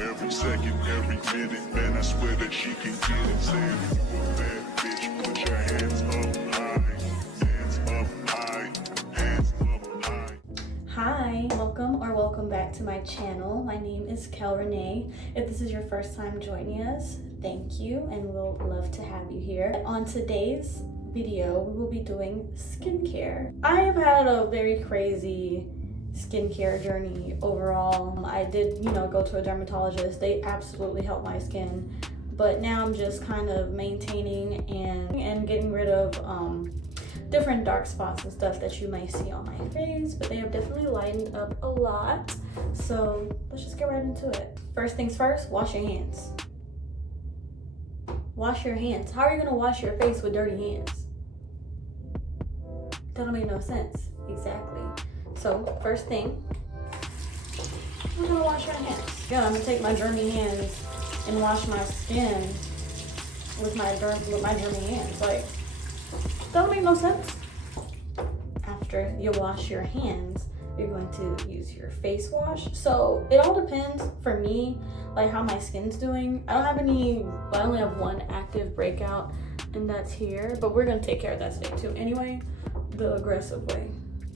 Every second, every minute, man, I swear that she can get it. Saying, bad bitch, put your hands up high, hands up high, hands up high. Hi, welcome back to my channel. My name is Kel Renee. If this is your first time joining us, thank you, and we'll love to have you here. On today's video, we will be doing skincare. I have had a very crazy skincare journey overall. I did, go to a dermatologist. They absolutely helped my skin, but now I'm just kind of maintaining and getting rid of different dark spots and stuff that you may see on my face, but they have definitely lightened up a lot. So let's just get right into it. First things first, wash your hands. Wash your hands. How are you gonna wash your face with dirty hands? That don't make no sense. Exactly. So first thing, we're gonna wash our hands. Yeah, I'm gonna take my germy hands and wash my skin with my germy hands. Like, that don't make no sense. After you wash your hands, you're going to use your face wash. So it all depends for me, like how my skin's doing. I only have one active breakout, and that's here, but we're gonna take care of that today too. Anyway, the aggressive way.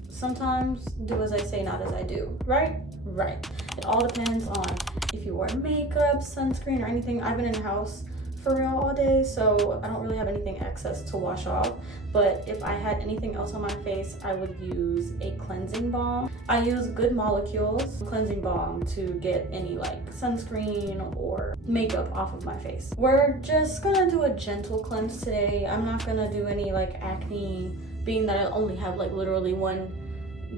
Sometimes do as I say, not as I do, right? Right. It all depends on if you wear makeup, sunscreen, or anything. I've been in the house for real all day, so I don't really have anything excess to wash off. But if I had anything else on my face, I would use a cleansing balm. I use Good Molecules cleansing balm to get any like sunscreen or makeup off of my face. We're just gonna do a gentle cleanse today. I'm not gonna do any like acne, being that I only have like literally one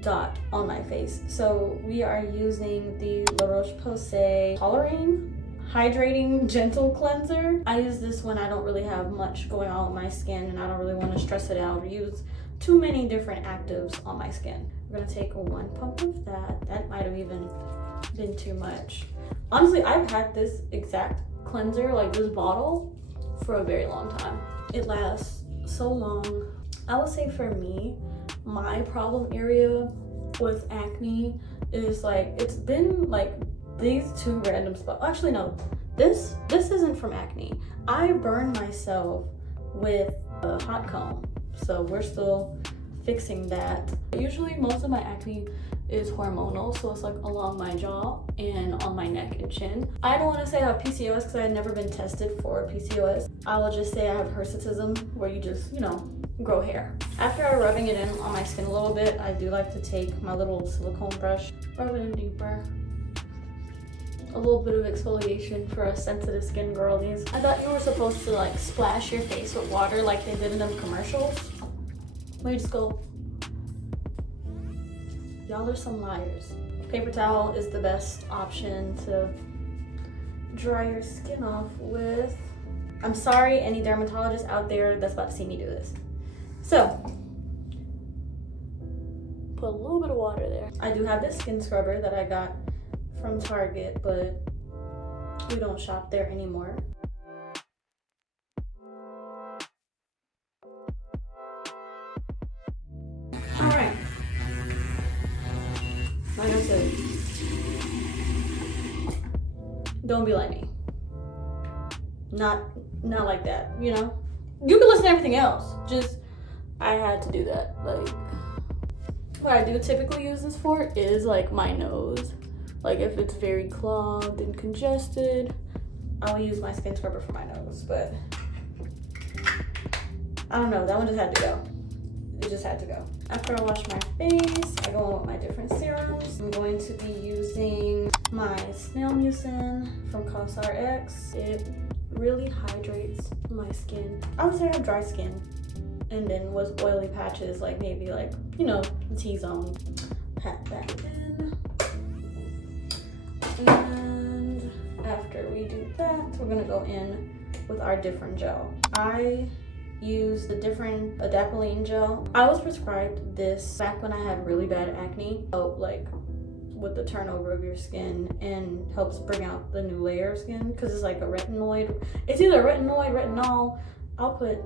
dot on my face. So we are using the La Roche-Posay Colorine Hydrating Gentle Cleanser. I use this when I don't really have much going on with my skin and I don't really want to stress it out or use too many different actives on my skin. We're gonna take one pump of that. That might have even been too much. Honestly, I've had this exact cleanser, like this bottle, for a very long time. It lasts so long. I would say for me, my problem area with acne is like, it's been like these two random spots. Actually, no, this isn't from acne. I burned myself with a hot comb, so we're still fixing that. Usually most of my acne is hormonal, so it's like along my jaw and on my neck and chin. I don't want to say I have PCOS because I had never been tested for PCOS. I will just say I have hirsutism, where you just, grow hair. After rubbing it in on my skin a little bit, I do like to take my little silicone brush, rub it in deeper. A little bit of exfoliation for us sensitive skin girlies. I thought you were supposed to like splash your face with water like they did in them commercials. Way to go. Y'all are some liars. Paper towel is the best option to dry your skin off with. I'm sorry, any dermatologists out there that's about to see me do this. So, put a little bit of water there. I do have this skin scrubber that I got from Target, but we don't shop there anymore. All right. Like I said, don't be like me. Not like that, You can listen to everything else. Just, I had to do that. Like, what I do typically use this for is like my nose. Like if it's very clogged and congested, I will use my skin scrubber for my nose, but I don't know, that one just had to go. It just had to go. After I wash my face, I go on with my different serums. I'm going to be using my Snail Mucin from CosRX. It really hydrates my skin. I would say I have dry skin, and then with oily patches, like maybe like, the T-zone. Pat that in. And after we do that, we're gonna go in with our different gel. I use the different adapalene gel. I was prescribed this back when I had really bad acne. Help like with the turnover of your skin and helps bring out the new layer of skin, because it's like a retinoid. It's either retinoid, retinol. I'll put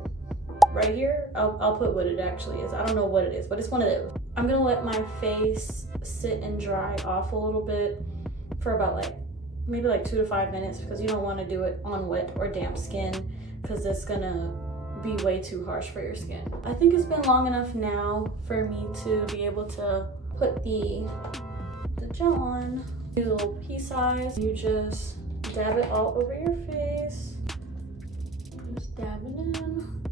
right here, I'll put what it actually is. I don't know what it is, but it's one of those. I'm gonna let my face sit and dry off a little bit for about like maybe like 2 to 5 minutes, because you don't want to do it on wet or damp skin because it's gonna be way too harsh for your skin. I think it's been long enough now for me to be able to put the gel on. Do a little pea size. You just dab it all over your face. Just dab it in.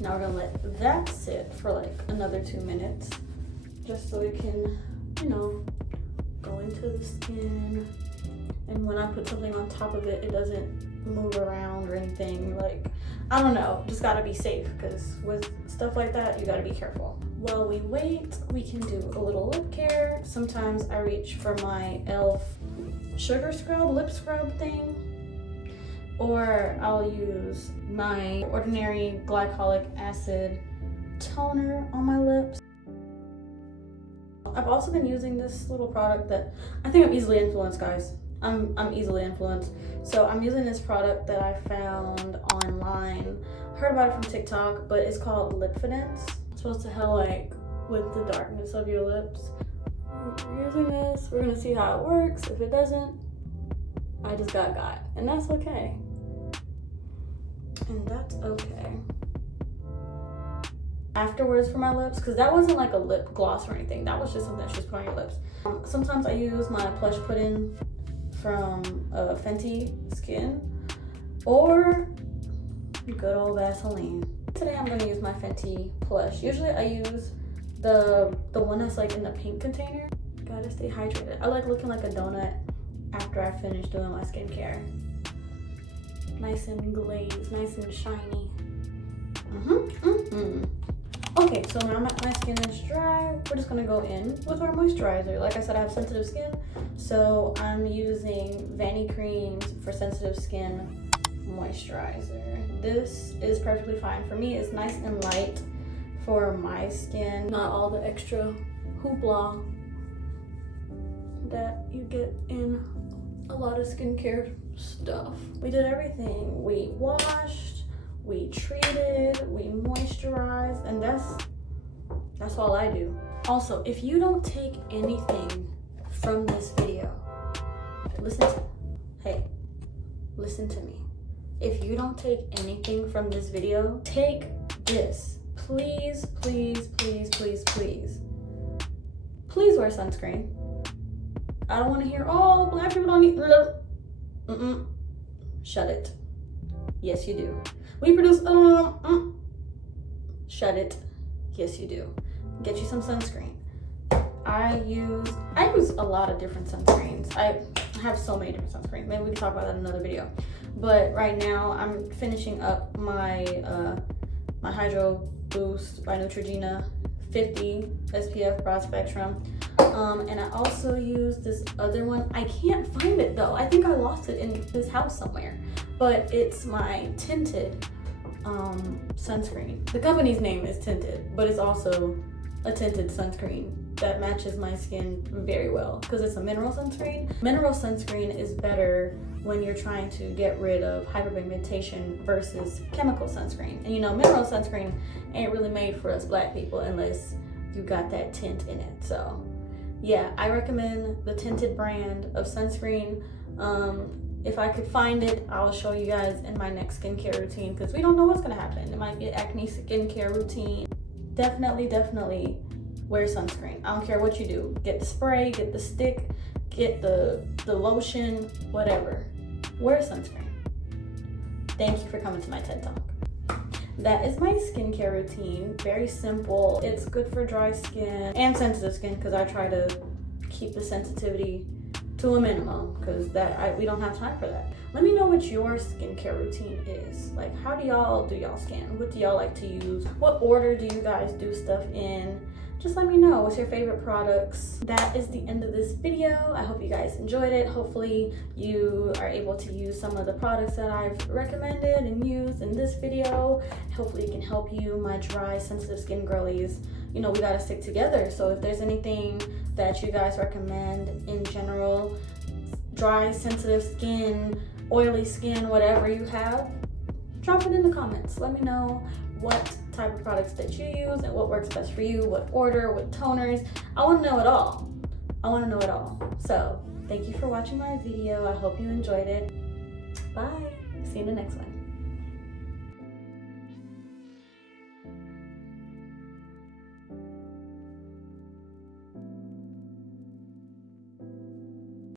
Now we're gonna let that sit for like another 2 minutes, just so it can, you know, go into the skin. And when I put something on top of it, it doesn't move around or anything. Like, I don't know, just gotta be safe, because with stuff like that, you gotta be careful. While we wait, we can do a little lip care. Sometimes I reach for my e.l.f. sugar scrub, lip scrub thing, or I'll use my ordinary glycolic acid toner on my lips. I've also been using this little product that I think I'm easily influenced, guys. I'm easily influenced. So I'm using this product that I found online. I heard about it from TikTok, but it's called Lipfidence. It's supposed to help like with the darkness of your lips. We're using this. We're gonna see how it works. If it doesn't, I just got, and that's okay. And that's okay. Afterwards for my lips, because that wasn't like a lip gloss or anything. That was just something that she was putting on your lips. Sometimes I use my Plush Pudding from Fenty Skin, or good old Vaseline. Today I'm gonna use my Fenty Plush. Usually I use the one that's like in the pink container. Gotta stay hydrated. I like looking like a donut after I finish doing my skincare. Nice and glazed, nice and shiny. Okay, so now my skin is dry. We're just gonna go in with our moisturizer. Like I said, I have sensitive skin, so I'm using Vanny Creams for sensitive skin moisturizer. This is perfectly fine for me. It's nice and light for my skin. Not all the extra hoopla that you get in a lot of skincare stuff. We did everything. We washed, we treated, we moisturized, and that's all I do. Also, if you don't take anything from this video, listen to me. If you don't take anything from this video, take this. Please, please, please, please, please. Please wear sunscreen. I don't want to hear, oh, black people don't need. Shut it. Yes, you do. We produce. Shut it. Yes, you do. Get you some sunscreen. I use a lot of different sunscreens. I have so many different sunscreens. Maybe we can talk about that in another video. But right now I'm finishing up my my Hydro Boost by Neutrogena 50 SPF broad spectrum. And I also use this other one. I can't find it though. I think I lost it in this house somewhere. But it's my tinted sunscreen. The company's name is Tinted, but it's also a tinted sunscreen that matches my skin very well because it's a mineral sunscreen. Mineral sunscreen is better when you're trying to get rid of hyperpigmentation versus chemical sunscreen. And you know, mineral sunscreen ain't really made for us black people unless you got that tint in it. So yeah, I recommend the tinted brand of sunscreen. If I could find it, I'll show you guys in my next skincare routine because we don't know what's gonna happen. It might be an acne skincare routine. Definitely wear sunscreen. I don't care what you do. Get the spray, get the stick, get the lotion, whatever. Wear sunscreen. Thank you for coming to my TED Talk. That is my skincare routine. Very simple. It's good for dry skin and sensitive skin because I try to keep the sensitivity to a minimum because we don't have time for that. Let me know what your skincare routine is. Like, how do y'all do y'all skin? What do y'all like to use? What order do you guys do stuff in? Just let me know. What's your favorite products? That is the end of this video. I hope you guys enjoyed it. Hopefully you are able to use some of the products that I've recommended and used in this video. Hopefully it can help you, my dry, sensitive skin girlies. You know, we gotta stick together. So if there's anything that you guys recommend in general, dry, sensitive skin, oily skin, whatever you have, drop it in the comments. Let me know what type of products that you use and what works best for you, what order, what toners. I want to know it all. So Thank you for watching my video. I hope you enjoyed it. Bye. See you in the next one.